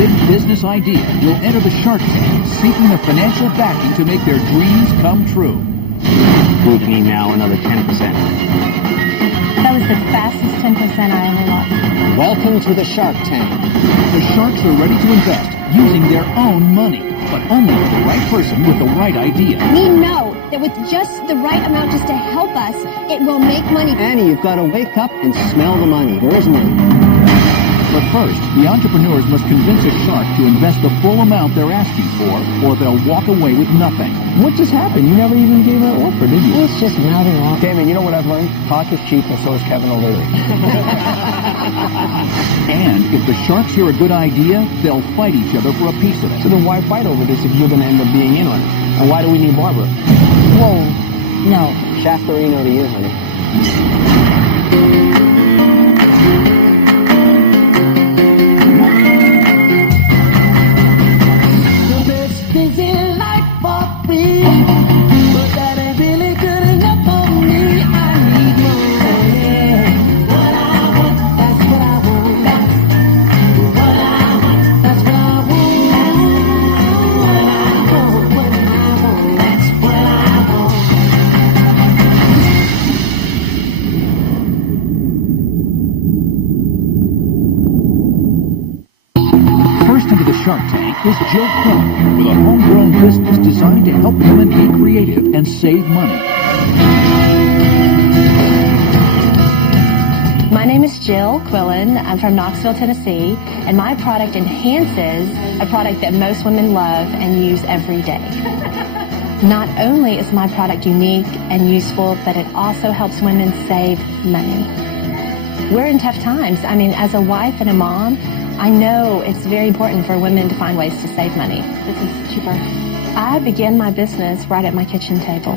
big business idea will enter the Shark Tank seeking the financial backing to make their dreams come true. Give me now another 10%. That was the fastest 10% I ever lost. Welcome to the Shark Tank. The Sharks are ready to invest using their own money, but only with the right person with the right idea. We know that with just the right amount just to help us, it will make money. Annie, you've got to wake up and smell the money. There is money. But first, the entrepreneurs must convince a shark to invest the full amount they're asking for, or they'll walk away with nothing. What just happened? You never even gave an offer, did you? It's just mouthing off. Damon, you know what I've learned? Talk is cheap, and so is Kevin O'Leary. And if the sharks hear a good idea, they'll fight each other for a piece of it. So then why fight over this if you're going to end up being in on it? And why do we need Barbara? Whoa, no. Shaftarino to you, honey. Into the Shark Tank is Jill Quillen with a homegrown business designed to help women be creative and save money. My name is Jill Quillen. I'm from Knoxville, Tennessee, and my product enhances a product that most women love and use every day. Not only is my product unique and useful, but it also helps women save money. We're in tough times. I mean, as a wife and a mom, I know it's very important for women to find ways to save money. This is cheaper. I began my business right at my kitchen table.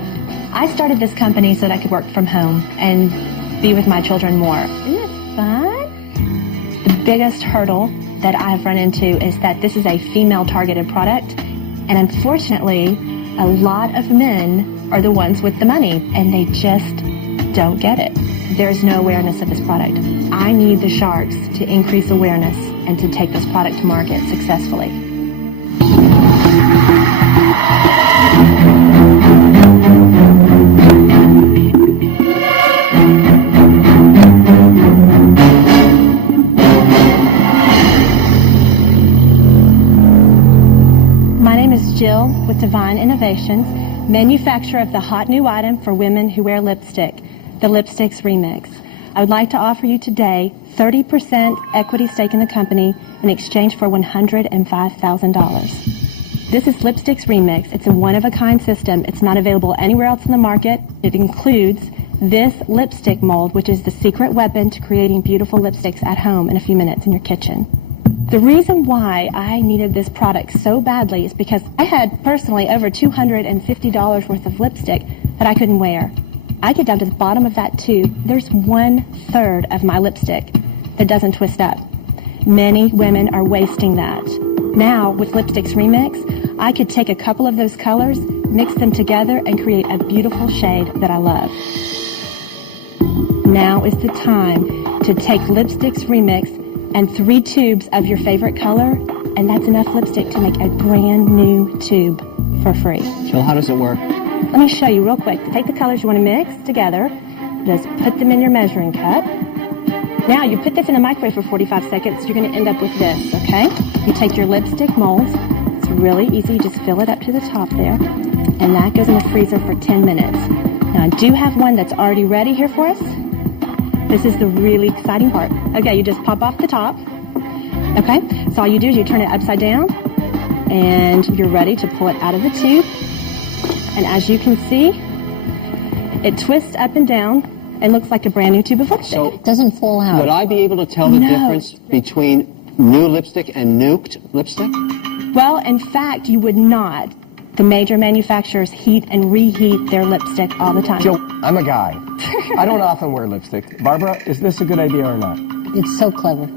I started this company so that I could work from home and be with my children more. Isn't it fun? The biggest hurdle that I've run into is that this is a female-targeted product, and unfortunately, a lot of men are the ones with the money, and they just don't get it. There's no awareness of this product. I need the sharks to increase awareness and to take this product to market successfully. My name is Jill with Divine Innovations, manufacturer of the hot new item for women who wear lipstick, the Lipsticks Remix. I would like to offer you today 30% equity stake in the company in exchange for $105,000. This is Lipsticks Remix. It's a one-of-a-kind system. It's not available anywhere else in the market. It includes this lipstick mold, which is the secret weapon to creating beautiful lipsticks at home in a few minutes in your kitchen. The reason why I needed this product so badly is because I had personally over $250 worth of lipstick that I couldn't wear. I get down to the bottom of that tube, there's 1/3 of my lipstick that doesn't twist up. Many women are wasting that. Now, with Lipsticks Remix, I could take a couple of those colors, mix them together, and create a beautiful shade that I love. Now is the time to take Lipsticks Remix and 3 tubes of your favorite color, and that's enough lipstick to make a brand new tube for free. Jill, how does it work? Let me show you real quick. Take the colors you want to mix together. Just put them in your measuring cup. Now, you put this in the microwave for 45 seconds. You're going to end up with this, okay? You take your lipstick molds. It's really easy. You just fill it up to the top there. And that goes in the freezer for 10 minutes. Now, I do have one that's already ready here for us. This is the really exciting part. Okay, you just pop off the top. Okay, so all you do is you turn it upside down. And you're ready to pull it out of the tube. And as you can see, it twists up and down and looks like a brand new tube of lipstick. So It doesn't fall out. would I be able to tell the difference between new lipstick and nuked lipstick? Well, in fact, you would not. The major manufacturers heat and reheat their lipstick all the time. Joe, I'm a guy. I don't often wear lipstick. Barbara, is this a good idea or not? It's so clever.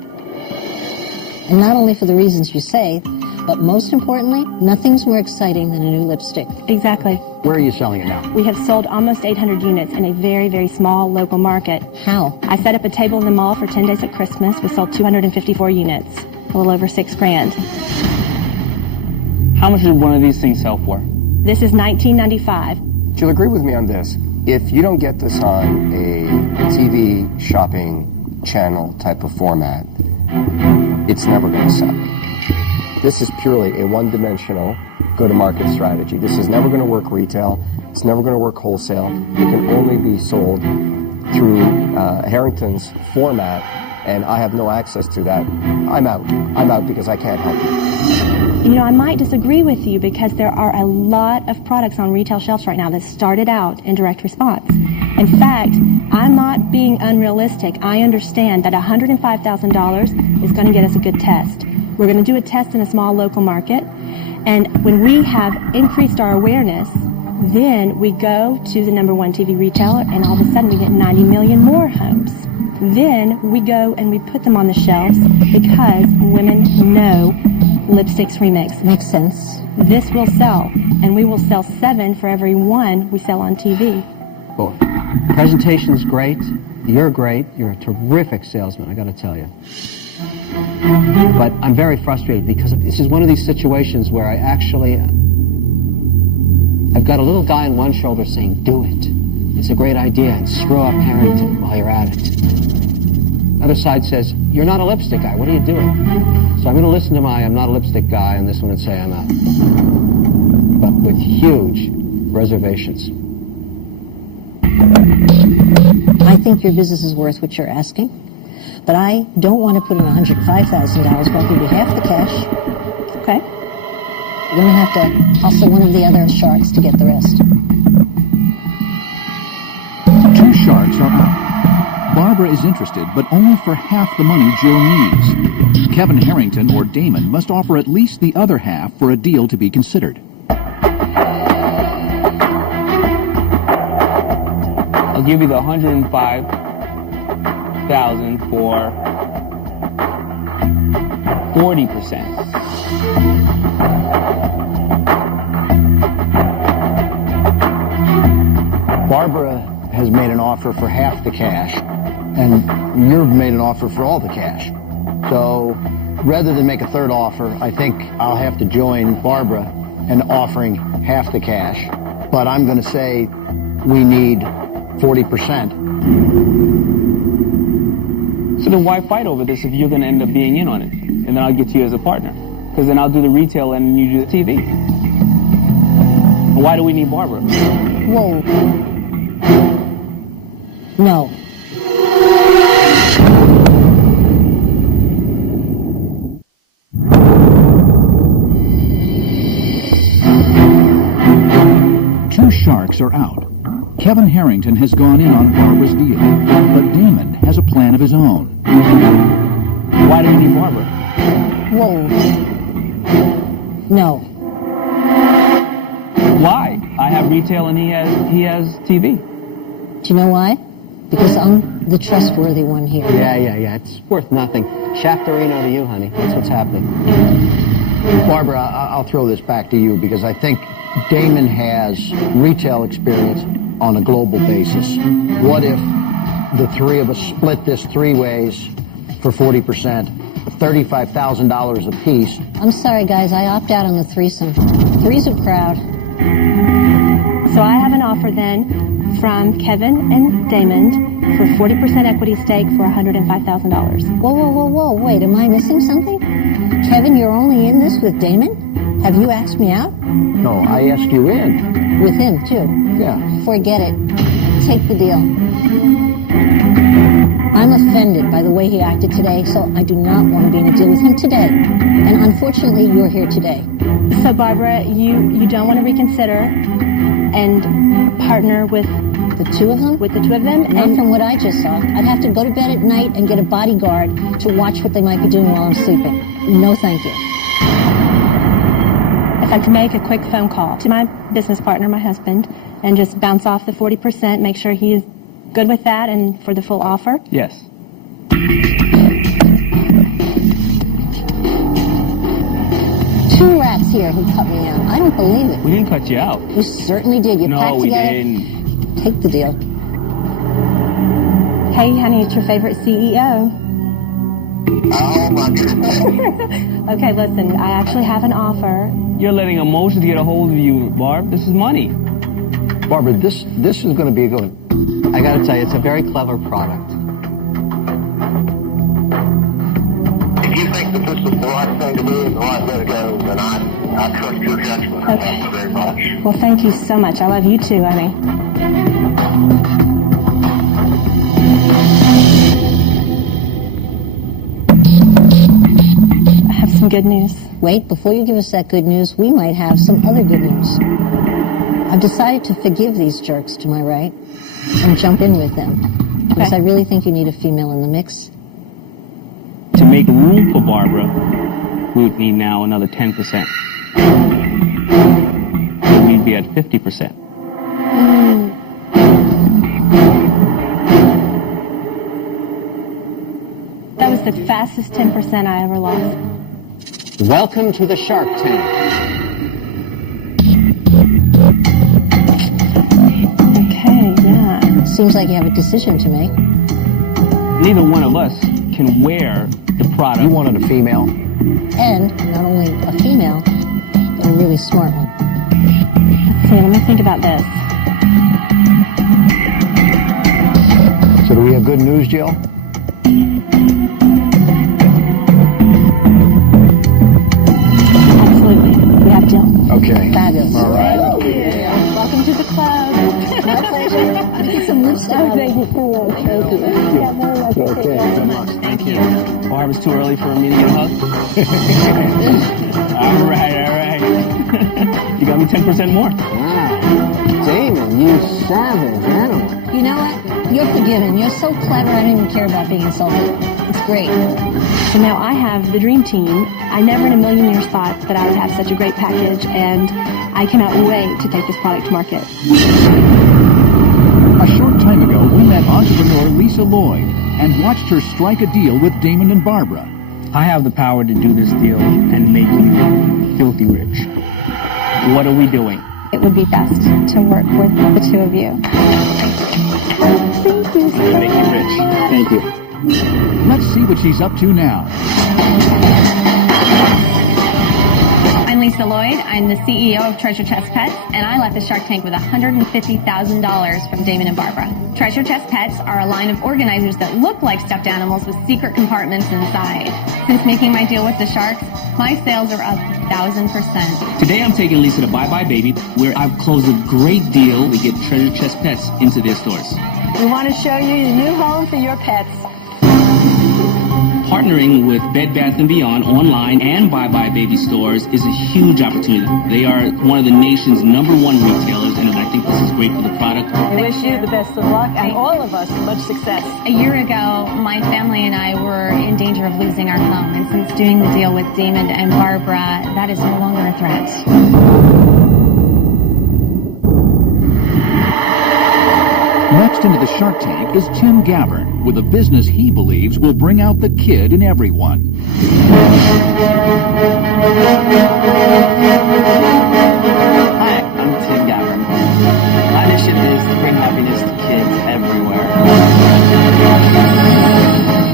And not only for the reasons you say, but most importantly, nothing's more exciting than a new lipstick. Exactly. Where are you selling it now? We have sold almost 800 units in a very, very small local market. How? I set up a table in the mall for 10 days at Christmas. We sold 254 units. a little over $6,000. How much did one of these things sell for? This is $19.95. You'll agree with me on this. If you don't get this on a TV shopping channel type of format, it's never going to sell. This is purely a one-dimensional go-to-market strategy. This is never going to work retail. It's never going to work wholesale. It can only be sold through Harrington's format, and I have no access to that. I'm out. I'm out because I can't help you. You know, I might disagree with you because there are a lot of products on retail shelves right now that started out in direct response. In fact, I'm not being unrealistic. I understand that $105,000 is going to get us a good test. We're going to do a test in a small local market, and when we have increased our awareness, then we go to the #1 TV retailer, and all of a sudden we get 90 million more homes. Then we go and we put them on the shelves because women know Lipstick's Remix. Makes sense. This will sell, and we will sell 7 for every 1 we sell on TV. Boy, presentation's great. You're great. You're a terrific salesman, I got to tell you. But I'm very frustrated because this is one of these situations where I've got a little guy on one shoulder saying, do it. It's a great idea, and screw up Harrington while you're at it. The other side says, you're not a lipstick guy. What are you doing? So I'm going to listen to my I'm not a lipstick guy on this one and say I'm out. But with huge reservations. I think your business is worth what you're asking, but I don't want to put in $105,000. I'll give you half the cash. Okay? You're going to have to hustle one of the other sharks to get the rest. 2 sharks are out. Barbara is interested, but only for half the money Jill needs. Kevin Harrington or Damon must offer at least the other half for a deal to be considered. I'll give you the $105,000 for 40%. Barbara has made an offer for half the cash, and you've made an offer for all the cash. So rather than make a third offer, I think I'll have to join Barbara in offering half the cash. But I'm going to say we need 40%. So then why fight over this if you're going to end up being in on it? And then I'll get you as a partner. Because then I'll do the retail and you do the TV. Why do we need Barbara? Whoa. No. Two sharks are out. Kevin Harrington has gone in on Barbara's deal, but Damon has a plan of his own. Why do we need Barbara? Whoa. No. Why? I have retail and he has TV. Do you know why? Because I'm the trustworthy one here. Yeah. It's worth nothing. Shafterino to you, honey. That's what's happening. Barbara, I'll throw this back to you because I think Damon has retail experience on a global basis. What if the three of us split this 3 ways for 40%, $35,000 apiece? I'm sorry, guys. I opt out on the threesome. Three's a crowd. So I have an offer then from Kevin and Damon for 40% equity stake for $105,000. Whoa. Wait, am I missing something? Kevin, you're only in this with Damon? Have you asked me out? No, I asked you in. With him, too? Yeah. Forget it. Take the deal. I'm offended by the way he acted today, so I do not want to be in a deal with him today. And unfortunately, you're here today. So Barbara, you don't want to reconsider and partner with The two of them? the 2 of them? Not from what I just saw. I'd have to go to bed at night and get a bodyguard to watch what they might be doing while I'm sleeping. No, thank you. If I could make a quick phone call to my business partner, my husband, and just bounce off the 40%, make sure he's good with that and for the full offer? Yes. Two rats here who cut me out. I don't believe it. We didn't cut you out. You certainly did. You packed No, we together. didn't. Take the deal. Hey, honey, it's your favorite CEO. Oh my goodness. Okay, listen, I actually have an offer. You're letting emotions get a hold of you, Barb. This is money. Barbara, this is going to be a good one. I gotta tell you, it's a very clever product. If you think that this is the right thing to do and the right way to go, then I trust your judgment. Okay. Thank you very much. Well, thank you so much. I love you too, honey. I have some good news. Wait, before you give us that good news, we might have some other good news. I've decided to forgive these jerks to my right and jump in with them. Because I really think you need a female in the mix. To make room for Barbara, we would need now another 10%. So we'd be at 50%. That was the fastest 10% I ever lost. Welcome to the Shark Tank. Okay, yeah. Seems like you have a decision to make. Neither one of us can wear the product. You wanted a female. And not only a female, but a really smart one. Let's see, let me think about this. So do we have good news, Jill? Absolutely. We have Jill. Okay. Fabulous. All right. Welcome to the club. My pleasure. Get some lipstick on. Thank you so much. Thank you. Yeah, very much. Okay. Thank you. Barb, it's too early for me to get a hug? All right. You got me 10% more. Wow. Damon, you savage animal. You know what? You're forgiven. You're so clever, I don't even care about being insulted. It's great. So now I have the dream team. I never in a million years thought that I would have such a great package, and I cannot wait to take this product to market. A short time ago, we met entrepreneur Lisa Lloyd and watched her strike a deal with Damon and Barbara. I have the power to do this deal and make you filthy rich. What are we doing? It would be best to work with the two of you. Thank you. I'm going to make you rich. Thank you. Let's see what she's up to now. I'm Lisa Lloyd. I'm the CEO of Treasure Chest Pets, and I left the Shark Tank with $150,000 from Damon and Barbara. Treasure Chest Pets are a line of organizers that look like stuffed animals with secret compartments inside. Since making my deal with the sharks, my sales are up 1,000%. Today I'm taking Lisa to Bye Bye Baby, where I've closed a great deal to get Treasure Chest Pets into their stores. We want to show you your new home for your pets. Partnering with Bed Bath & Beyond online and Bye Bye Baby stores is a huge opportunity. They are one of the nation's #1 retailers, and I think this is great for the product. We wish you the best of luck and all of us much success. A year ago, my family and I were in danger of losing our home, and since doing the deal with Damon and Barbara, that is no longer a threat. Next into the Shark Tank is Tim Gavern with a business he believes will bring out the kid in everyone. Hi, I'm Tim Gavern. My mission is to bring happiness to kids everywhere.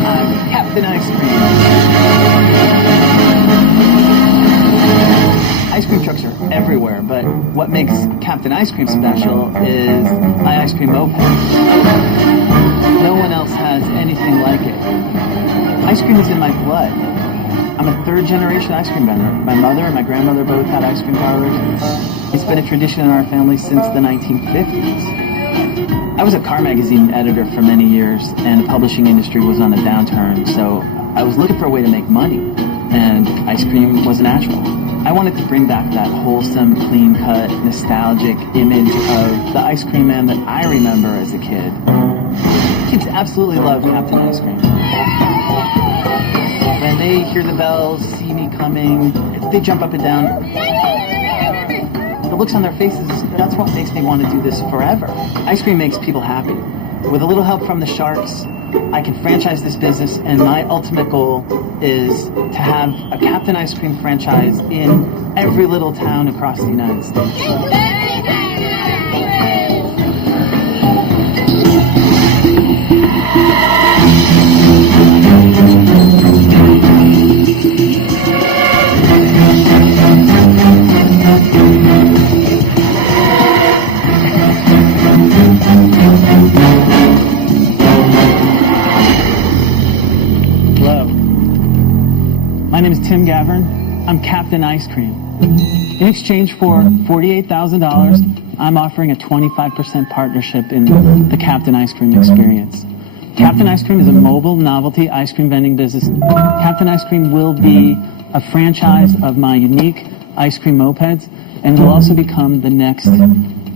I'm Captain Ice Cream. Ice cream trucks are everywhere, but what makes Captain Ice Cream special is my ice cream moped. No one else has anything like it. Ice cream is in my blood. I'm a third-generation ice cream vendor. My mother and my grandmother both had ice cream parlors. It's been a tradition in our family since the 1950s. I was a car magazine editor for many years, and the publishing industry was on a downturn, so I was looking for a way to make money, and ice cream was natural. I wanted to bring back that wholesome, clean-cut, nostalgic image of the ice cream man that I remember as a kid. Kids absolutely love Captain Ice Cream. When they hear the bells, see me coming, they jump up and down. The looks on their faces, that's what makes me want to do this forever. Ice cream makes people happy. With a little help from the Sharks, I can franchise this business, and my ultimate goal is to have a Captain Ice Cream franchise in every little town across the United States. I'm Captain Ice Cream. In exchange for $48,000, I'm offering a 25% partnership in the Captain Ice Cream experience. Captain Ice Cream is a mobile novelty ice cream vending business. Captain Ice Cream will be a franchise of my unique ice cream mopeds and will also become the next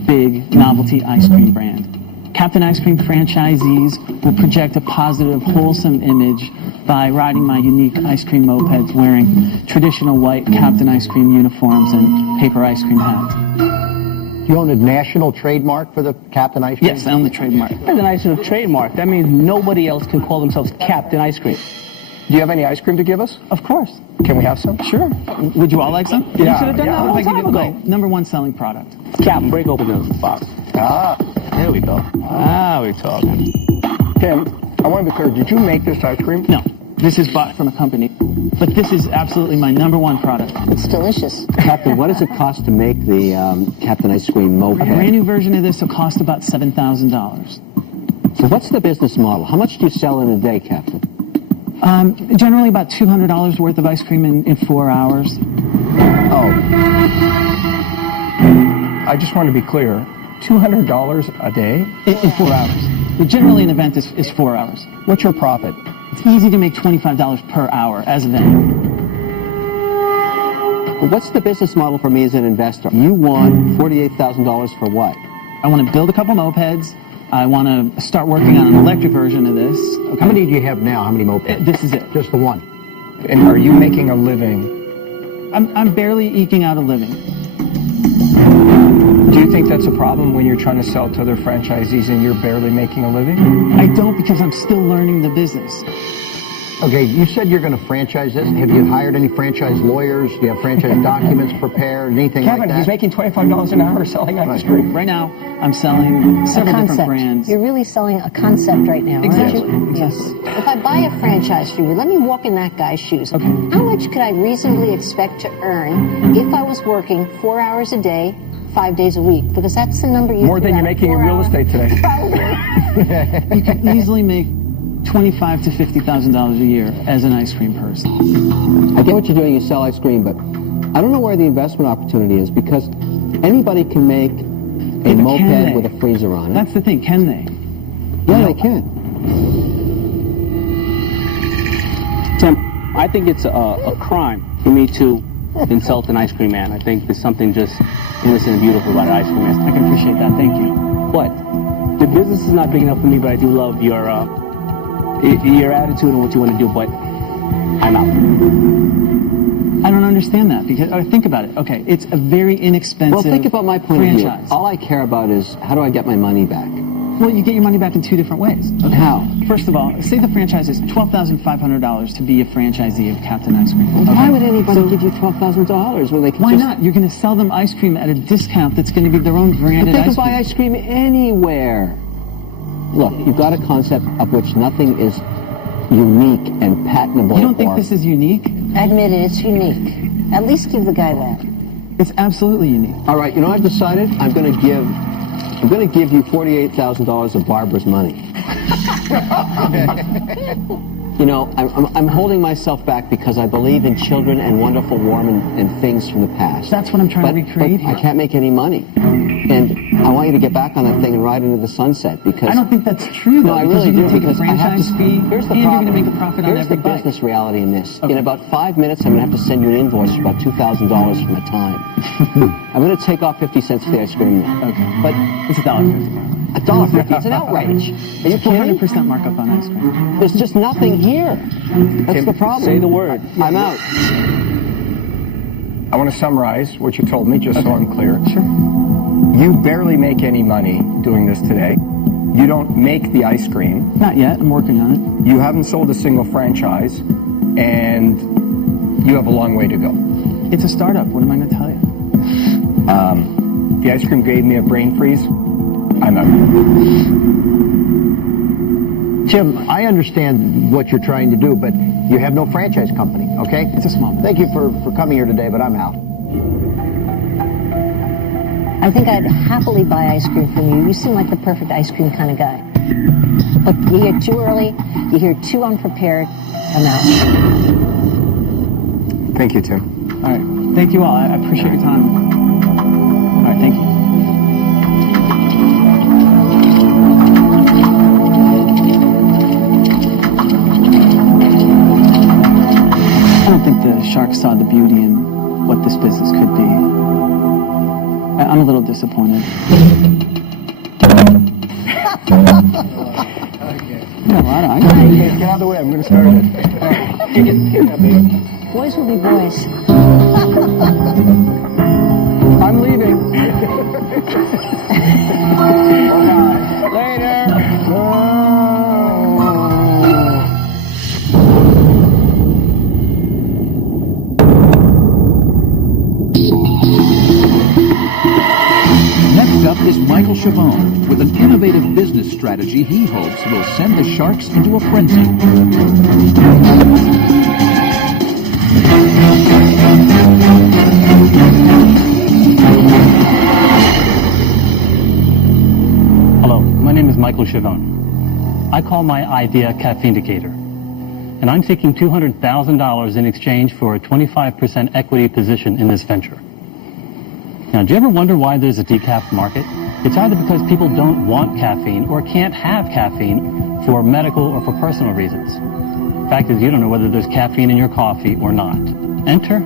big novelty ice cream brand. Captain Ice Cream franchisees will project a positive, wholesome image by riding my unique ice cream mopeds wearing traditional white Captain Ice Cream uniforms and paper ice cream hats. Do you own a national trademark for the Captain Ice Cream? Yes, I own the trademark. That's a nice little trademark. That means nobody else can call themselves Captain Ice Cream. Do you have any ice cream to give us? Of course. Can we have some? Sure. Would you all like some? Yeah. You should have done that a What long if I time give you ago. My number one selling product. Captain, break open the box. There we go. Now we're talking. Tim, I want to be clear. Did you make this ice cream? No. This is bought from a company. But this is absolutely my number one product. It's delicious. Captain, what does it cost to make the Captain Ice Cream moped? A brand new version of this will cost about $7,000. So what's the business model? How much do you sell in a day, Captain? Generally about $200 worth of ice cream in 4 hours. Oh. I just want to be clear. $200 a day? In 4 hours. But generally an event is 4 hours. What's your profit? It's easy to make $25 per hour as a vendor. What's the business model for me as an investor? You want $48,000 for what? I want to build a couple mopeds. I want to start working on an electric version of this. Okay. How many do you have now? How many mopeds? This is it. Just the one. And are you making a living? I'm barely eking out a living. Do you think that's a problem when you're trying to sell to other franchisees and you're barely making a living? I don't, because I'm still learning the business. Okay, you said you're going to franchise this. Have you hired any franchise lawyers? Do you have franchise documents prepared? Anything like Kevin, that? he's making $25 an hour selling ice cream. Right now, I'm selling several different brands. You're really selling a concept right now, Exactly. aren't you? Yes. If I buy a franchise for you, let me walk in that guy's shoes. Okay. How much could I reasonably expect to earn if I was working 4 hours a day, 5 days a week? Because that's the number you More than you're making in real estate today. You can easily make $25,000 to $50,000 a year as an ice cream person. I get what you're doing, you sell ice cream, but I don't know where the investment opportunity is, because anybody can make a moped with a freezer on it. That's the thing, can they? Yeah, they can. Tim, I think it's a crime for me to insult an ice cream man. I think there's something just innocent and beautiful about an ice cream man. I can appreciate that, thank you. But the business is not big enough for me, but I do love your attitude and what you want to do, but I'm out. I don't understand that, because think about it. Okay, it's a very inexpensive Well, think about my point franchise. of view. All I care about is, how do I get my money back? Well, you get your money back in two different ways. Okay. How? First of all, say the franchise is $12,500 to be a franchisee of Captain Ice Cream. Okay. Why would anybody give you $12,000 when they can Why just... not? You're going to sell them ice cream at a discount that's going to be their own But branded they can ice cream. buy ice cream anywhere. Look, you've got a concept of which nothing is unique and patentable. You don't think this is unique? Admit it, it's unique. At least give the guy that. It's absolutely unique. All right, you know, I've decided I'm going to give you $48,000 of Barbara's money. You know, I'm holding myself back because I believe in children and wonderful, warm, and things from the past. That's what I'm trying to recreate But I can't make any money. And I want you to get back on that thing and ride into the sunset, because... I don't think that's true, though. No, I because really you're do. going to take a because I have franchise fee, Here's the and you're problem. going to make a profit on Here's every the bite. business reality in this. Okay. In about 5 minutes, I'm going to have to send you an invoice for about $2,000 for my time. I'm going to take off 50 cents for the ice cream now. Okay. But It's $1.50. $1.50, it's an outrage. Are you kidding? 200% markup on ice cream. There's just nothing here. That's the problem. Say the word. I'm out. I want to summarize what you told me, just so I'm clear. Sure. You barely make any money doing this today. You don't make the ice cream. Not yet. I'm working on it. You haven't sold a single franchise. And you have a long way to go. It's a startup. What am I going to tell you? The ice cream gave me a brain freeze. I'm out. Tim, I understand what you're trying to do, but you have no franchise company, okay? It's a small one. Thank you for coming here today, but I'm out. I think I'd happily buy ice cream from you. You seem like the perfect ice cream kind of guy. But you hear too early, you hear too unprepared, I'm out. Thank you, Tim. All right. Thank you all. I appreciate your time. All right. Thank you. I don't think the sharks saw the beauty in what this business could be. I'm a little disappointed. Get out of the way. I'm going to start it. Boys will be boys. I'm leaving. Bye. Later. Next up is Michael Chavon with an innovative business strategy he hopes will send the sharks into a frenzy. Hello, my name is Michael Chavon. I call my idea Caffeinicator, and I'm seeking $200,000 in exchange for a 25% equity position in this venture. Now, do you ever wonder why there's a decaf market? It's either because people don't want caffeine or can't have caffeine for medical or for personal reasons. Fact is, you don't know whether there's caffeine in your coffee or not. Enter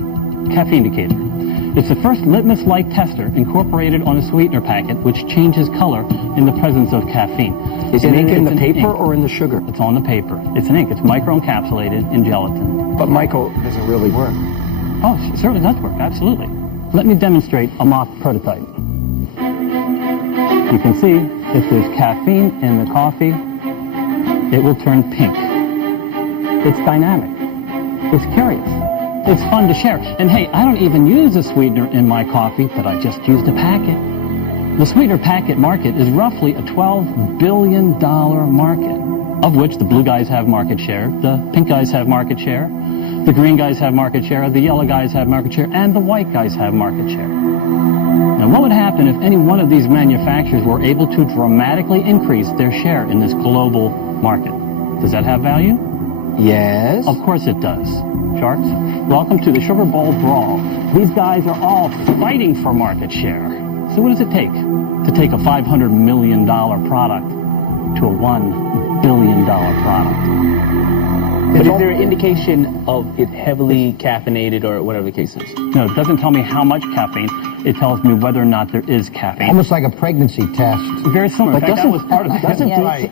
Caffeinicator. It's the first litmus-like tester incorporated on a sweetener packet which changes color in the presence of caffeine. Is it ink in the paper or in the sugar? It's on the paper. It's an ink. It's microencapsulated in gelatin. But Michael, does it really work? Oh, it certainly does work. Absolutely. Let me demonstrate a mock prototype. You can see if there's caffeine in the coffee, it will turn pink. It's dynamic. It's curious. It's fun to share. And hey, I don't even use a sweetener in my coffee, but I just used a packet. The sweetener packet market is roughly a $12 billion market, of which the blue guys have market share, the pink guys have market share, the green guys have market share, the yellow guys have market share, and the white guys have market share. Now, what would happen if any one of these manufacturers were able to dramatically increase their share in this global market? Does that have value? Yes. Of course it does. Sharks, welcome to the Sugar Bowl Brawl. These guys are all fighting for market share. So what does it take to take a $500 million product to a $1 billion product? But is there an indication of it heavily caffeinated or whatever the case is? No, it doesn't tell me how much caffeine. It tells me whether or not there is caffeine. Almost like a pregnancy test. Very similar. But in fact, that was part of it.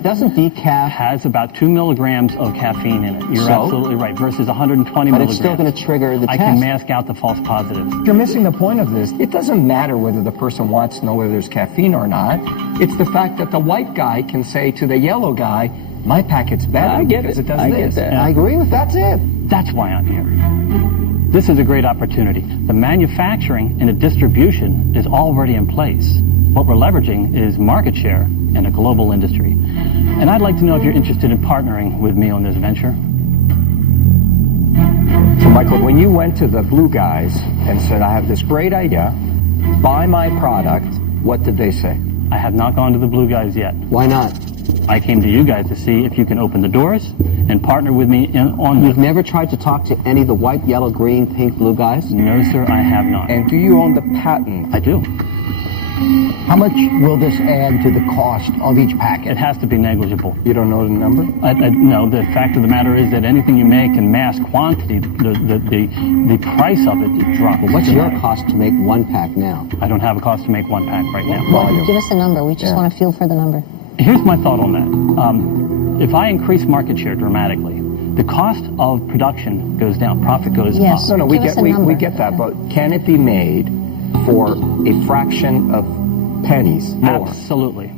Doesn't decaf has about 2 milligrams of caffeine in it. You're absolutely right. Versus 120 but milligrams. It's still going to trigger the I test. can mask out the false positives. You're missing the point of this. It doesn't matter whether the person wants to know whether there's caffeine or not. It's the fact that the white guy can say to the yellow guy, my packet's better I get because it. it does I this. get that. And I agree with that's it. That's why I'm here. This is a great opportunity. The manufacturing and the distribution is already in place. What we're leveraging is market share in a global industry. And I'd like to know if you're interested in partnering with me on this venture. So, Michael, when you went to the blue guys and said, I have this great idea, buy my product, what did they say? I have not gone to the blue guys yet. Why not? I came to you guys to see if you can open the doors and partner with me on You've never tried to talk to any of the white, yellow, green, pink, blue guys? No, sir, I have not. And do you own the patent? I do. How much will this add to the cost of each packet? It has to be negligible. You don't know the number? No, the fact of the matter is that anything you make in mass quantity, the price of it drops. Well, what's your cost to make one pack now? I don't have a cost to make one pack right now. Volume. Give us a number. We just want to feel for the number. Here's my thought on that. If I increase market share dramatically, the cost of production goes down, profit goes Yes. up. No, Give us a we number. get that, but can it be made for a fraction of pennies more? Absolutely.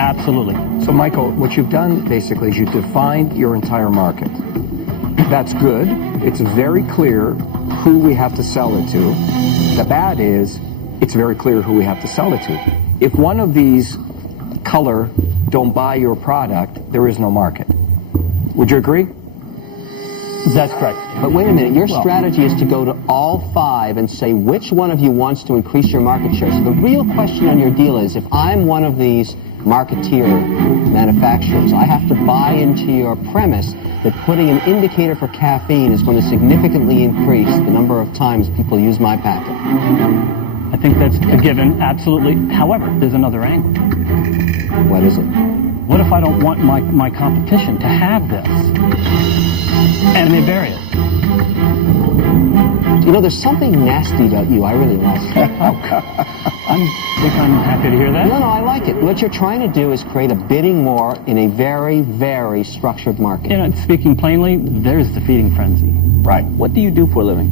Absolutely. So, Michael, what you've done basically is you defined your entire market. That's good. It's very clear who we have to sell it to. The bad is, it's very clear who we have to sell it to. If one of these color don't buy your product, there is no market. Would you agree? That's correct. But wait a minute, your strategy is to go to all 5 and say which one of you wants to increase your market share. So the real question on your deal is, if I'm one of these marketeer manufacturers, I have to buy into your premise that putting an indicator for caffeine is going to significantly increase the number of times people use my packet. I think that's a given, absolutely. However, there's another angle. What is it? What if I don't want my competition to have this? And they vary it. You know, there's something nasty about you I really like. I'm happy to hear that. No, I like it. What you're trying to do is create a bidding war in a very, very structured market. You know, speaking plainly, there's the feeding frenzy. Right. What do you do for a living?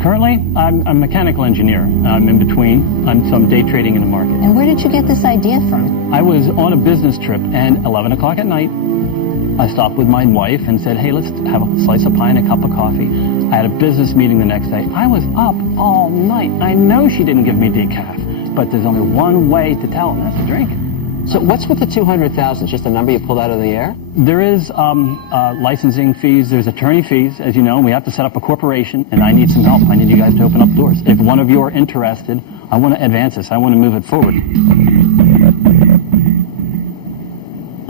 Currently, I'm a mechanical engineer. I'm in between. So I'm day trading in the market. And where did you get this idea from? I was on a business trip, and 11 o'clock at night, I stopped with my wife and said, hey, let's have a slice of pie and a cup of coffee. I had a business meeting the next day. I was up all night. I know she didn't give me decaf, but there's only one way to tell, and that's to drink. So what's with the 200,000? It's just a number you pulled out of the air? There is licensing fees. There's attorney fees, as you know, and we have to set up a corporation, and I need some help. I need you guys to open up doors. If one of you are interested, I want to advance this. I want to move it forward.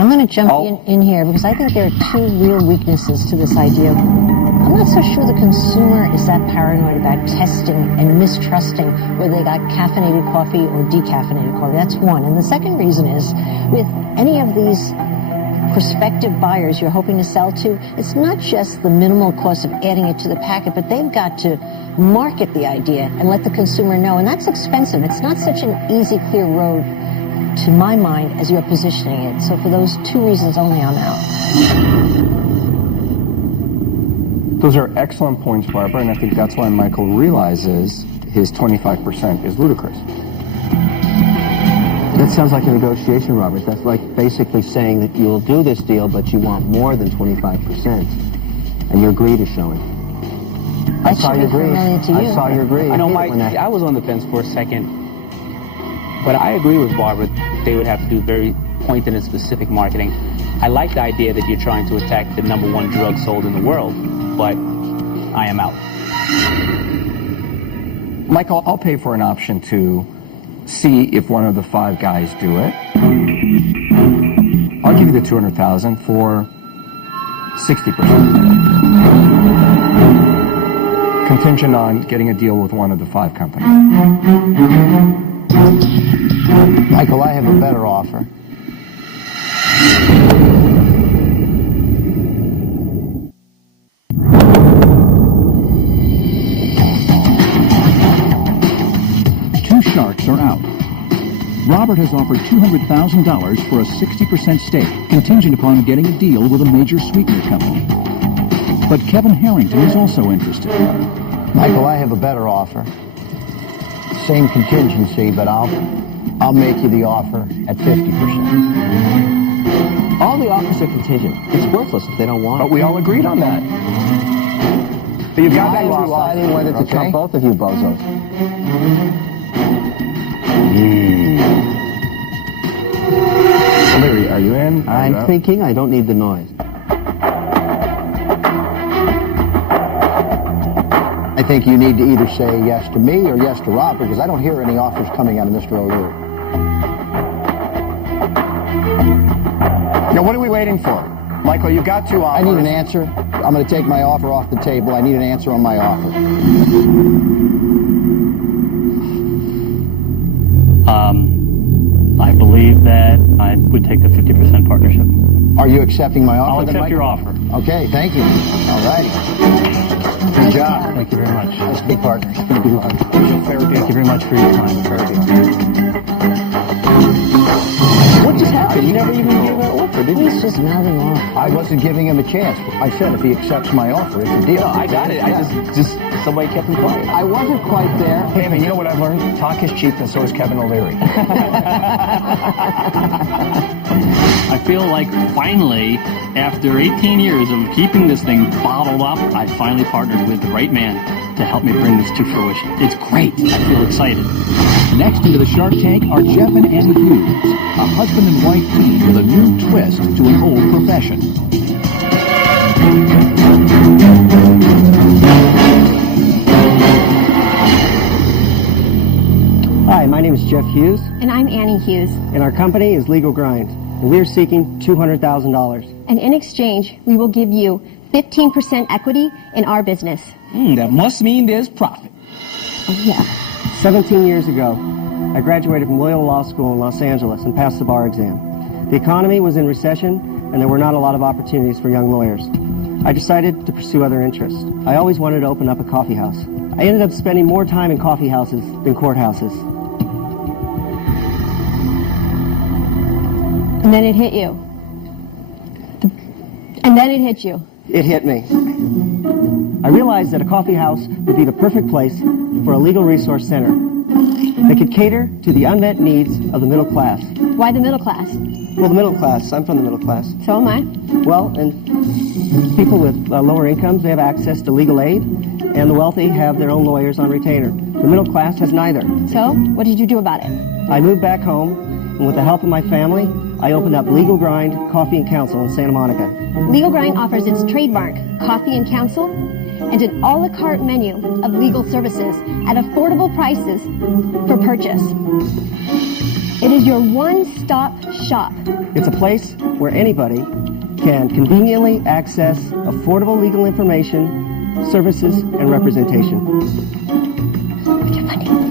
I'm going to jump in here because I think there are 2 real weaknesses to this idea. I'm not so sure the consumer is that paranoid about testing and mistrusting whether they got caffeinated coffee or decaffeinated coffee. That's one. And the second reason is, with any of these prospective buyers you're hoping to sell to, it's not just the minimal cost of adding it to the packet, but they've got to market the idea and let the consumer know. And that's expensive. It's not such an easy, clear road, to my mind, as you're positioning it. So for those 2 reasons only, I'm out. Those are excellent points, Barbara, and I think that's why Michael realizes his 25% is ludicrous. That sounds like a negotiation, Robert. That's like basically saying that you'll do this deal, but you want more than 25%. And your greed is showing. I saw your greed. I saw your greed. I know, Mike, I was on the fence for a second. But I agree with Barbara. They would have to do very pointed and specific marketing. I like the idea that you're trying to attack the #1 drug sold in the world, but I am out. Michael, I'll pay for an option to see if one of the 5 guys do it. I'll give you the 200,000 for 60%. Contingent on getting a deal with one of the 5 companies. Michael, I have a better offer. Two sharks are out. Robert has offered $200,000 for a 60% stake, contingent upon getting a deal with a major sweetener company. But Kevin Harrington is also interested. Michael, I have a better offer. Same contingency, but I'll make you the offer at 50%. All the offers are contingent. It's worthless if they don't want it. But we all agreed on that. But you got that offer. Deciding whether to trump both of you bozos. Larry, are you in? I'm thinking. I don't need the noise. I think you need to either say yes to me or yes to Robert, because I don't hear any offers coming out of Mr. O'Leary. Now, what are we waiting for? Michael, you've got 2 offers. I need an answer. I'm going to take my offer off the table. I need an answer on my offer. I believe that I would take the 50% partnership. Are you accepting my offer? I'll accept your offer. Okay, thank you. All righty. Good job. Thank you very much. Let's be partners. It's going to be long. Thank you very much for your time. Fair deal. What just happened? You never even gave an offer, did you? He's just mouthing off. I wasn't giving him a chance. I said if he accepts my offer, it's a deal. No, I got it. I just somebody kept him quiet. I wasn't quite there. Hey, man, you know what I've learned? Talk is cheap, and so is Kevin O'Leary. I feel like finally, after 18 years of keeping this thing bottled up, I finally partnered with the right man to help me bring this to fruition. It's great. I feel excited. Next into the Shark Tank are Jeff and Annie Hughes, a husband and wife team with a new twist to an old profession. Hi, my name is Jeff Hughes, And I'm Annie Hughes. and our company is Legal Grind. And we're seeking $200,000. And in exchange, we will give you 15% equity in our business. That must mean there's profit. Oh, yeah. 17 years ago, I graduated from Loyola Law School in Los Angeles and passed the bar exam. The economy was in recession, and there were not a lot of opportunities for young lawyers. I decided to pursue other interests. I always wanted to open up a coffee house. I ended up spending more time in coffee houses than courthouses. And then it hit you. And then it hit you. It hit me. I realized that a coffee house would be the perfect place for a legal resource center that could cater to the unmet needs of the middle class. Why the middle class? Well, the middle class, I'm from the middle class. So am I. Well, and people with lower incomes, they have access to legal aid, and the wealthy have their own lawyers on retainer. The middle class has neither. So, what did you do about it? I moved back home, and with the help of my family, I opened up Legal Grind Coffee and Counsel in Santa Monica. Legal Grind offers its trademark, Coffee and Counsel, and an a la carte menu of legal services at affordable prices for purchase. It is your one-stop shop. It's a place where anybody can conveniently access affordable legal information, services, and representation.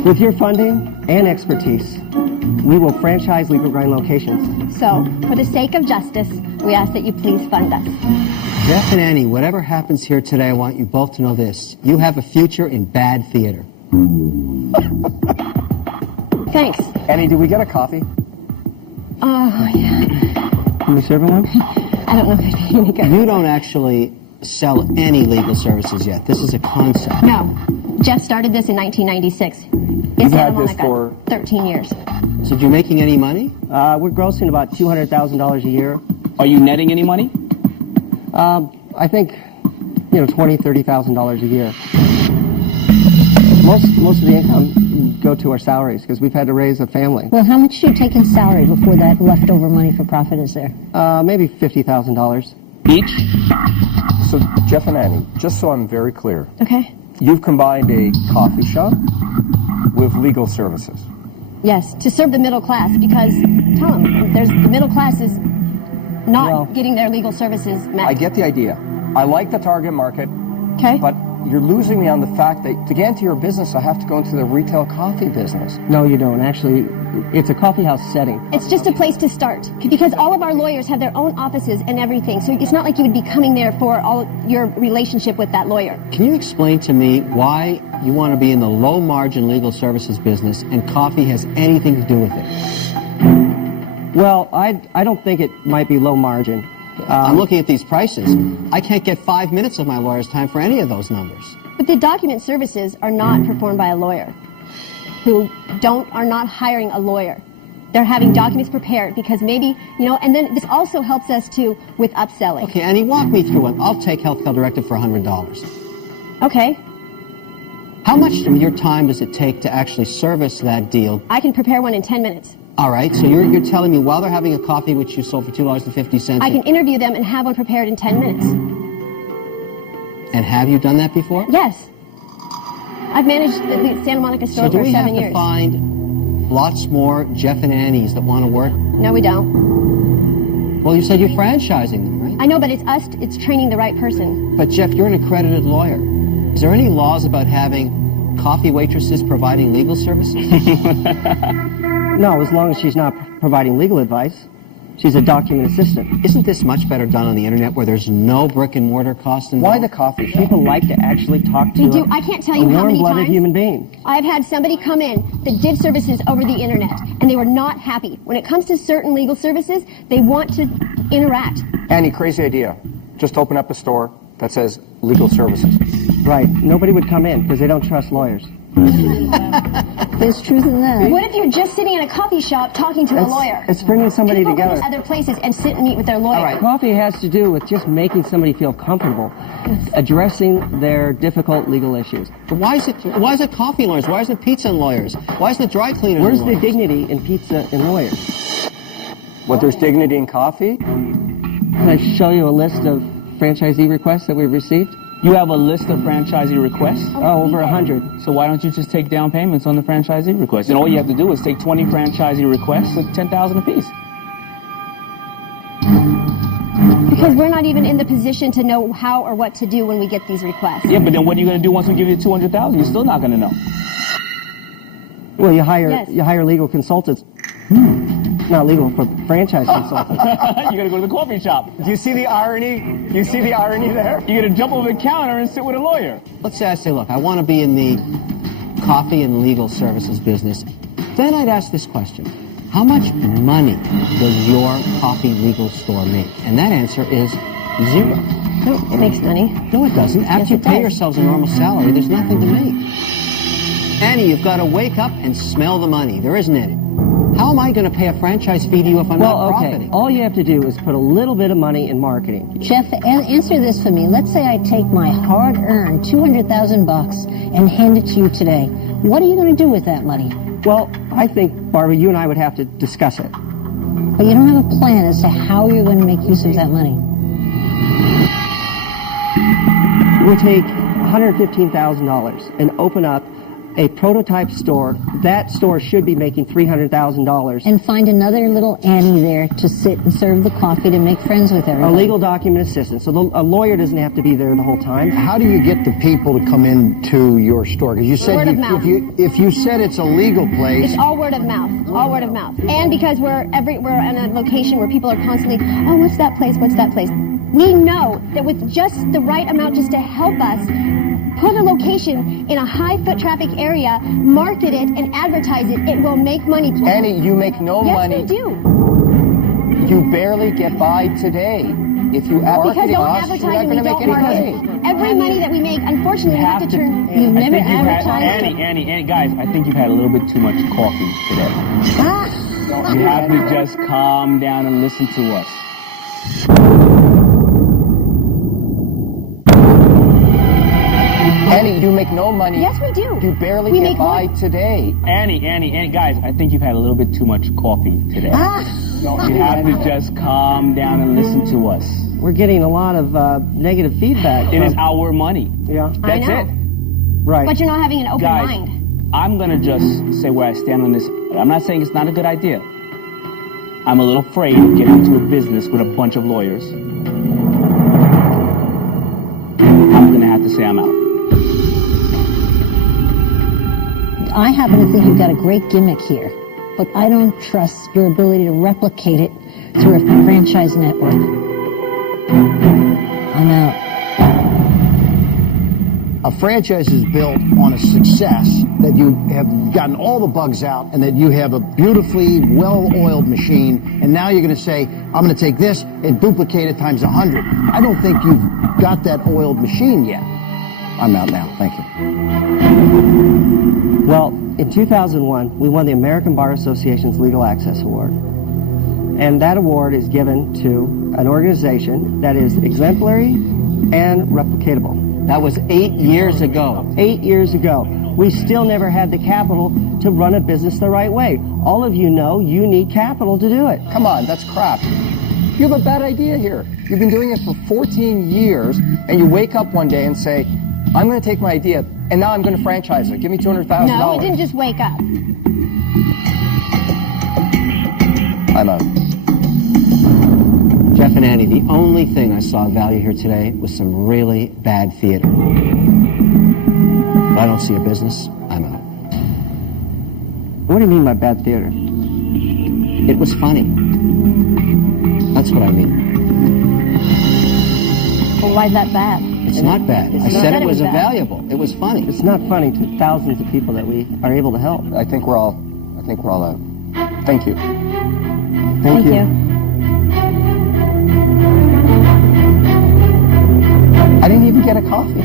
With your funding and expertise, we will franchise Legal Grind locations. So, for the sake of justice, we ask that you please fund us. Jeff and Annie, whatever happens here today, I want you both to know this. You have a future in bad theater. Thanks. Annie, did we get a coffee? Oh, yeah. Can we serve one? I don't know if it'd be any good. You don't actually sell any legal services yet. This is a concept. No. Jeff started this in 1996. You've Santa had this Monica, for 13 years. So you're making any money? We're grossing about $200,000 a year. Are you netting any money? I think, $20,000, $30,000 a year. Most of the income go to our salaries because we've had to raise a family. Well, how much do you take in salary before that leftover money for profit is there? Maybe $50,000. Each? So, Jeff and Annie, just so I'm very clear, Okay. you've combined a coffee shop with legal services. Yes, to serve the middle class because, tell them, the middle class is not getting their legal services met. I get the idea. I like the target market. Okay. But you're losing me on the fact that to get into your business, I have to go into the retail coffee business. No, you don't. Actually, it's a coffee house setting. It's just a place to start because all of our lawyers have their own offices and everything. So it's not like you would be coming there for all your relationship with that lawyer. Can you explain to me why you want to be in the low-margin legal services business and coffee has anything to do with it? Well, I don't think it might be low margin. I'm looking at these prices. I can't get 5 minutes of my lawyer's time for any of those numbers. But the document services are not performed by a lawyer who are not hiring a lawyer. They're having documents prepared because maybe, and then this also helps us with upselling. Okay, Annie, walk me through it. I'll take Healthcare Directive for $100. Okay. How much of your time does it take to actually service that deal? I can prepare one in 10 minutes. All right, so you're telling me while they're having a coffee, which you sold for $2.50... I can interview them and have one prepared in 10 minutes. And have you done that before? Yes. I've managed the Santa Monica store for 7 years. So do we have to find lots more Jeff and Annies that want to work? No, we don't. Well, you said you're franchising them, right? I know, but it's training the right person. But, Jeff, you're an accredited lawyer. Is there any laws about having coffee waitresses providing legal services? No, as long as she's not providing legal advice. She's a document assistant. Isn't this much better done on the internet where there's no brick and mortar cost involved? Why the coffee shop? People like to actually talk to I can't tell you how many warm-blooded times human being. I've had somebody come in that did services over the internet, and they were not happy. When it comes to certain legal services, they want to interact. Annie, crazy idea. Just open up a store that says legal services. Right. Nobody would come in because they don't trust lawyers. There's truth in that. What if you're just sitting in a coffee shop talking to a lawyer? It's bringing somebody People together. go to other places and sit and meet with their lawyer. All right. Coffee has to do with just making somebody feel comfortable, addressing their difficult legal issues. But why is it coffee lawyers? Why isn't it pizza and lawyers? Why isn't it dry cleaners? Where's and the lawyers? dignity in pizza and lawyers? What, there's dignity in coffee? Can I show you a list of franchisee requests that we've received? You have a list of franchisee requests? Oh, over 100. So why don't you just take down payments on the franchisee requests? And all you have to do is take 20 franchisee requests with $10,000 apiece. Because we're not even in the position to know how or what to do when we get these requests. Yeah, but then what are you going to do once we give you $200,000? You're still not going to know. Well, you hire legal consultants. Not legal, but franchise consultants. You're going to go to the coffee shop. Do you see the irony? You see the irony there? You're going to jump over the counter and sit with a lawyer. Let's say I say, look, I want to be in the coffee and legal services business. Then I'd ask this question. How much money does your coffee legal store make? And that answer is zero. No, it makes money. No, it doesn't. After you pay yourselves a normal salary, there's nothing to make. Annie, you've got to wake up and smell the money. There isn't any. How am I going to pay a franchise fee to you if I'm not profiting? All you have to do is put a little bit of money in marketing. Jeff, answer this for me. Let's say I take my hard-earned $200,000 and hand it to you today. What are you going to do with that money? Well, I think, Barbara, you and I would have to discuss it. But you don't have a plan as to how you're going to make use of that money. We'll take $115,000 and open up a prototype store. That store should be making $300,000. And find another little Annie there to sit and serve the coffee to make friends with everybody. A legal document assistant, so a lawyer doesn't have to be there the whole time. How do you get the people to come into your store? Because you said Word of mouth. if you said it's a legal place, It's all word of mouth. All word of mouth. And because we're in a location where people are constantly, oh, what's that place? What's that place? We know that with just the right amount just to help us put a location in a high foot traffic area, market it, and advertise it, it will make money. Annie, you make no money. Yes, we do. You barely get by today. If you Because don't us, advertise you're not and we going to make don't any market. money. Every money that we make, unfortunately, we have to turn. You've never advertised. Annie, guys, I think you've had a little bit too much coffee today. You have to just calm down and listen to us. Annie, you make no money. Yes, we do. You barely We get make by money. today. Annie, guys, I think you've had a little bit too much coffee today. You have to just calm down and listen to us. We're getting a lot of negative feedback. It is our money. Yeah. That's I know. it. Right. But you're not having an open Guys, mind. I'm going to just say where I stand on this. I'm not saying it's not a good idea. I'm a little afraid of getting into a business with a bunch of lawyers. I'm going to have to say I'm out. I happen to think you've got a great gimmick here, but I don't trust your ability to replicate it through a franchise network. I'm out. a franchise is built on a success that you have gotten all the bugs out and that you have a beautifully well-oiled machine, and now you're going to say, I'm going to take this and duplicate it times 100. I don't think you've got that oiled machine yet. I'm out now. Thank you. Well, in 2001, we won the American Bar Association's Legal Access Award. And that award is given to an organization that is exemplary and replicatable. That was 8 years ago. 8 years ago. We still never had the capital to run a business the right way. All of you know you need capital to do it. Come on, that's crap. You have a bad idea here. You've been doing it for 14 years, and you wake up one day and say, I'm going to take my idea, and now I'm going to franchise it. Give me $200,000. No, it didn't just wake up. I'm out. Jeff and Annie, the only thing I saw of value here today was some really bad theater. If I don't see a business, I'm out. What do you mean by bad theater? It was funny. That's what I mean. Well, why's that bad? It's not bad. I said it was valuable. It was funny. It's not funny to thousands of people that we are able to help. I think we're all out. Thank you. Thank you. I didn't even get a coffee.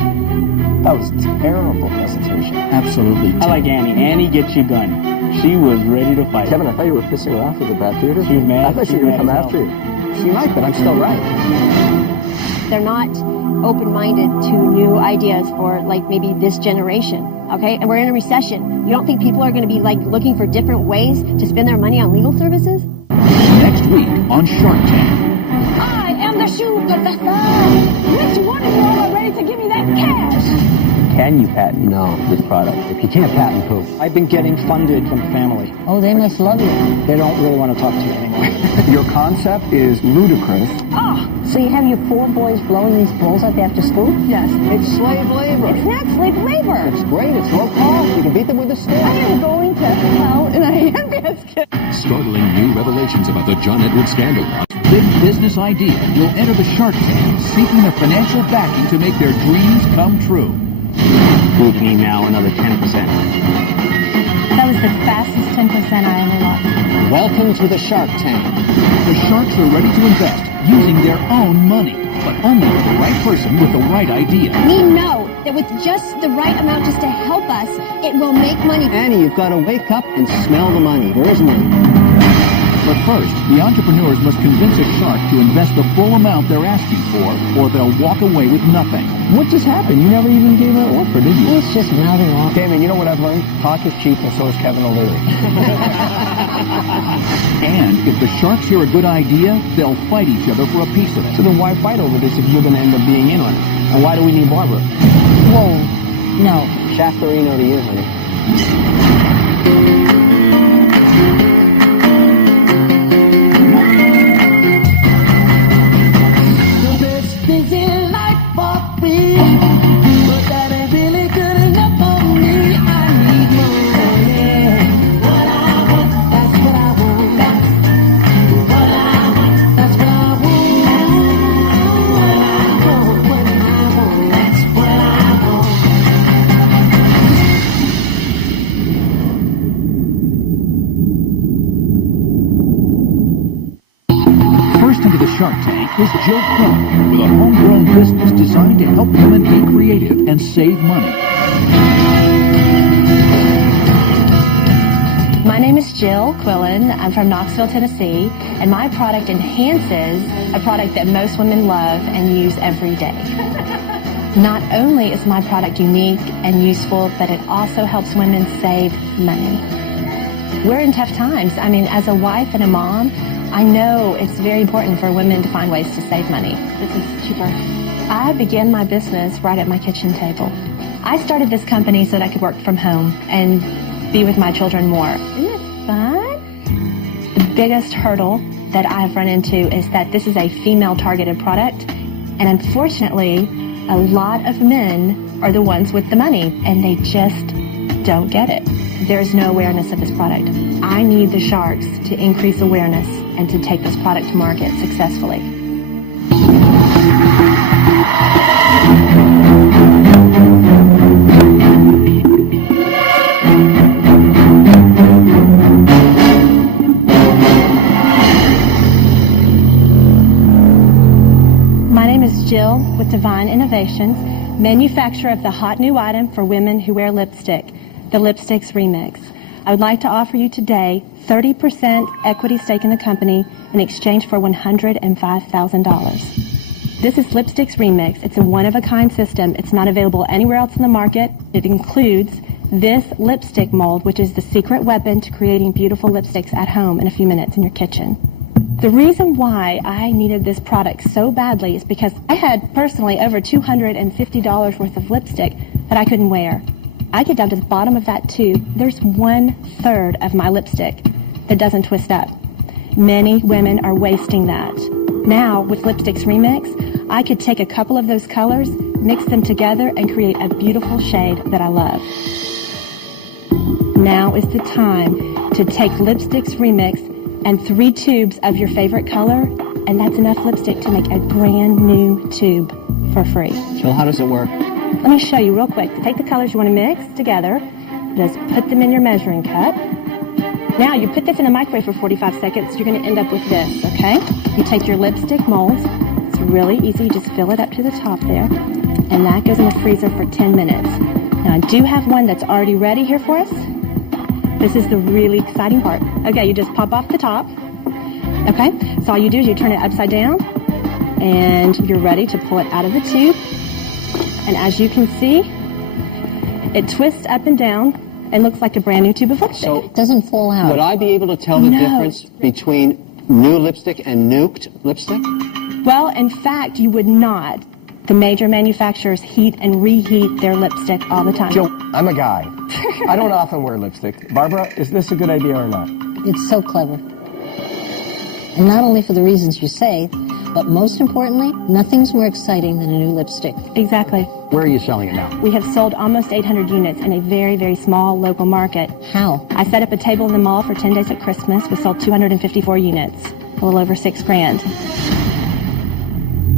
That was a terrible presentation. Absolutely. I like Annie. Annie gets your gun. She was ready to fight. Kevin, I thought you were pissing her off with the bad theater. She's mad. I thought she was going to come after you. She might, but I'm still right. They're not open-minded to new ideas for, like, maybe this generation, okay? And we're in a recession. You don't think people are going to be, like, looking for different ways to spend their money on legal services? Next week on Shark Tank. I am the sugar. Which one of you are ready to give me that cash. Can you patent this product? If you can't patent poop. I've been getting funded from family. Oh, they must love you. They don't really want to talk to me anymore. Your concept is ludicrous. So you have your 4 boys blowing these bowls up after school? Yes, it's slave labor. It's not slave labor. It's great. It's low cost. You can beat them with a stick. I am going to hell in a handbasket. Startling new revelations about the John Edwards scandal. Big business idea will enter the Shark Tank, seeking the financial backing to make their dreams come true. Give me now another 10%. That was the fastest 10% I ever lost. Welcome to the Shark Tank. The Sharks are ready to invest using their own money, but only with the right person with the right idea. We know that with just the right amount just to help us, it will make money. Annie, you've got to wake up and smell the money. There is money. But first, the entrepreneurs must convince a shark to invest the full amount they're asking for, or they'll walk away with nothing. What just happened? You never even gave an offer, did you? It's just mouthing off. Damon, you know what I've learned? Talk is cheap, and so is Kevin O'Leary. And if the sharks hear a good idea, they'll fight each other for a piece of it. So then why fight over this if you're going to end up being in on it? And why do we need Barbara? Whoa. No. Shaftarino to you, honey. Shark Tank is Jill Quillen with a homegrown business designed to help women be creative and save money. My name is Jill Quillen. I'm from Knoxville, Tennessee, and my product enhances a product that most women love and use every day. Not only is my product unique and useful, but it also helps women save money. We're in tough times. I mean, as a wife and a mom, I know it's very important for women to find ways to save money. This is cheaper. I began my business right at my kitchen table. I started this company so that I could work from home and be with my children more. Isn't it fun? The biggest hurdle that I've run into is that this is a female-targeted product, and unfortunately, a lot of men are the ones with the money, and they just don't get it. There's no awareness of this product. I need the sharks to increase awareness and to take this product to market successfully. My name is Jill with Divine Innovations, manufacturer of the hot new item for women who wear lipstick, the Lipsticks Remix. I would like to offer you today 30% equity stake in the company in exchange for $105,000. This is Lipsticks Remix. It's a one-of-a-kind system. It's not available anywhere else in the market. It includes this lipstick mold, which is the secret weapon to creating beautiful lipsticks at home in a few minutes in your kitchen. The reason why I needed this product so badly is because I had personally over $250 worth of lipstick that I couldn't wear. I get down to the bottom of that tube, there's 1/3 of my lipstick that doesn't twist up. Many women are wasting that. Now, with Lipsticks Remix, I could take a couple of those colors, mix them together, and create a beautiful shade that I love. Now is the time to take Lipsticks Remix and 3 tubes of your favorite color, and that's enough lipstick to make a brand new tube for free. Jill, how does it work? Let me show you real quick. To take the colors you want to mix together, just put them in your measuring cup. Now, you put this in the microwave for 45 seconds, you're going to end up with this, okay? You take your lipstick molds. It's really easy. You just fill it up to the top there. And that goes in the freezer for 10 minutes. Now, I do have one that's already ready here for us. This is the really exciting part. Okay, you just pop off the top. Okay, so all you do is you turn it upside down, and you're ready to pull it out of the tube. And as you can see, it twists up and down and looks like a brand new tube of lipstick. So it doesn't fall out. Would I be able to tell the difference between new lipstick and nuked lipstick? Well, in fact, you would not. The major manufacturers heat and reheat their lipstick all the time. Joe, I'm a guy. I don't often wear lipstick. Barbara, is this a good idea or not? It's so clever. And not only for the reasons you say, but most importantly, nothing's more exciting than a new lipstick. Exactly. Where are you selling it now? We have sold almost 800 units in a very, very small local market. How? I set up a table in the mall for 10 days at Christmas. We sold 254 units, a little over $6,000.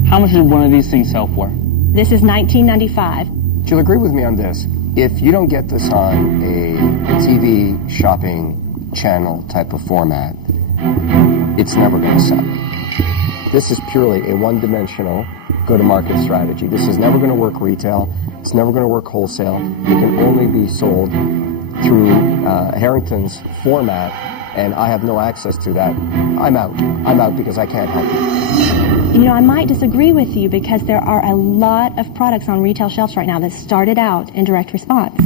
How much does one of these things sell for? This is $19.95. You'll agree with me on this. If you don't get this on a TV shopping channel type of format, it's never going to sell. This is purely a one-dimensional go-to-market strategy. This is never going to work retail. It's never going to work wholesale. It can only be sold through Harrington's format, and I have no access to that. I'm out. I'm out because I can't help you. You know, I might disagree with you because there are a lot of products on retail shelves right now that started out in direct response.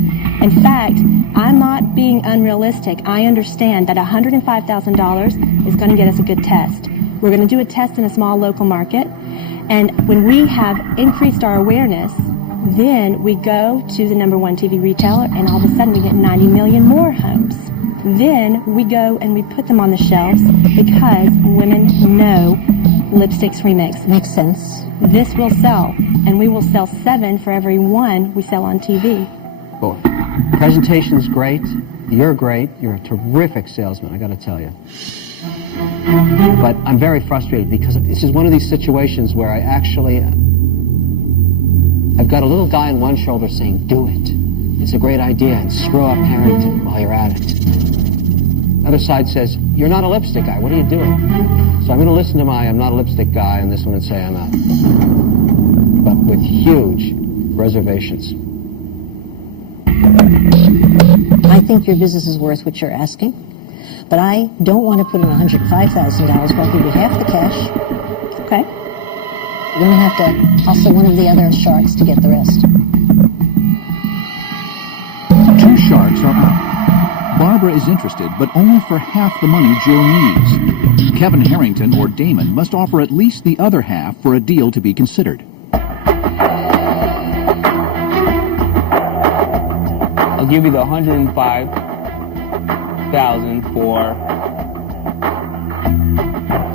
In fact, I'm not being unrealistic. I understand that $105,000 is going to get us a good test. We're going to do a test in a small local market, and when we have increased our awareness, then we go to the #1 TV retailer, and all of a sudden we get 90 million more homes. Then we go and we put them on the shelves because women know Lipsticks Remix. Makes sense. This will sell, and we will sell 7 for every 1 we sell on TV. Boy, presentation's great. You're great. You're a terrific salesman, I got to tell you. But I'm very frustrated because this is one of these situations where I've got a little guy on one shoulder saying, do it. It's a great idea, and screw up Harrington while you're at it. Other side says, you're not a lipstick guy, what are you doing? So I'm going to listen to my I'm not a lipstick guy on this one and say I'm out. But with huge reservations. I think your business is worth what you're asking, but I don't want to put in $105,000 while I'll give you half the cash. Okay. You're going to have to hustle one of the other sharks to get the rest. 2 sharks are out. Barbara is interested, but only for half the money Jill needs. Kevin Harrington or Damon must offer at least the other half for a deal to be considered. I'll give you the $105,000 for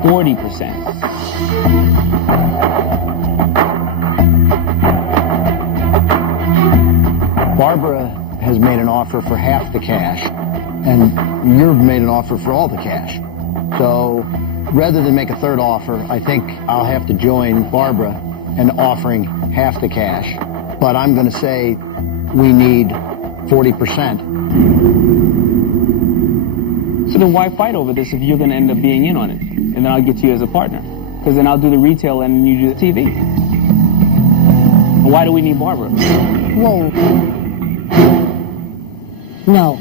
40%. Barbara has made an offer for half the cash, and you've made an offer for all the cash. So rather than make a third offer, I think I'll have to join Barbara in offering half the cash. But I'm going to say we need 40%. So then why fight over this if you're going to end up being in on it? And then I'll get you as a partner. Because then I'll do the retail and you do the TV. Why do we need Barbara? Whoa. No.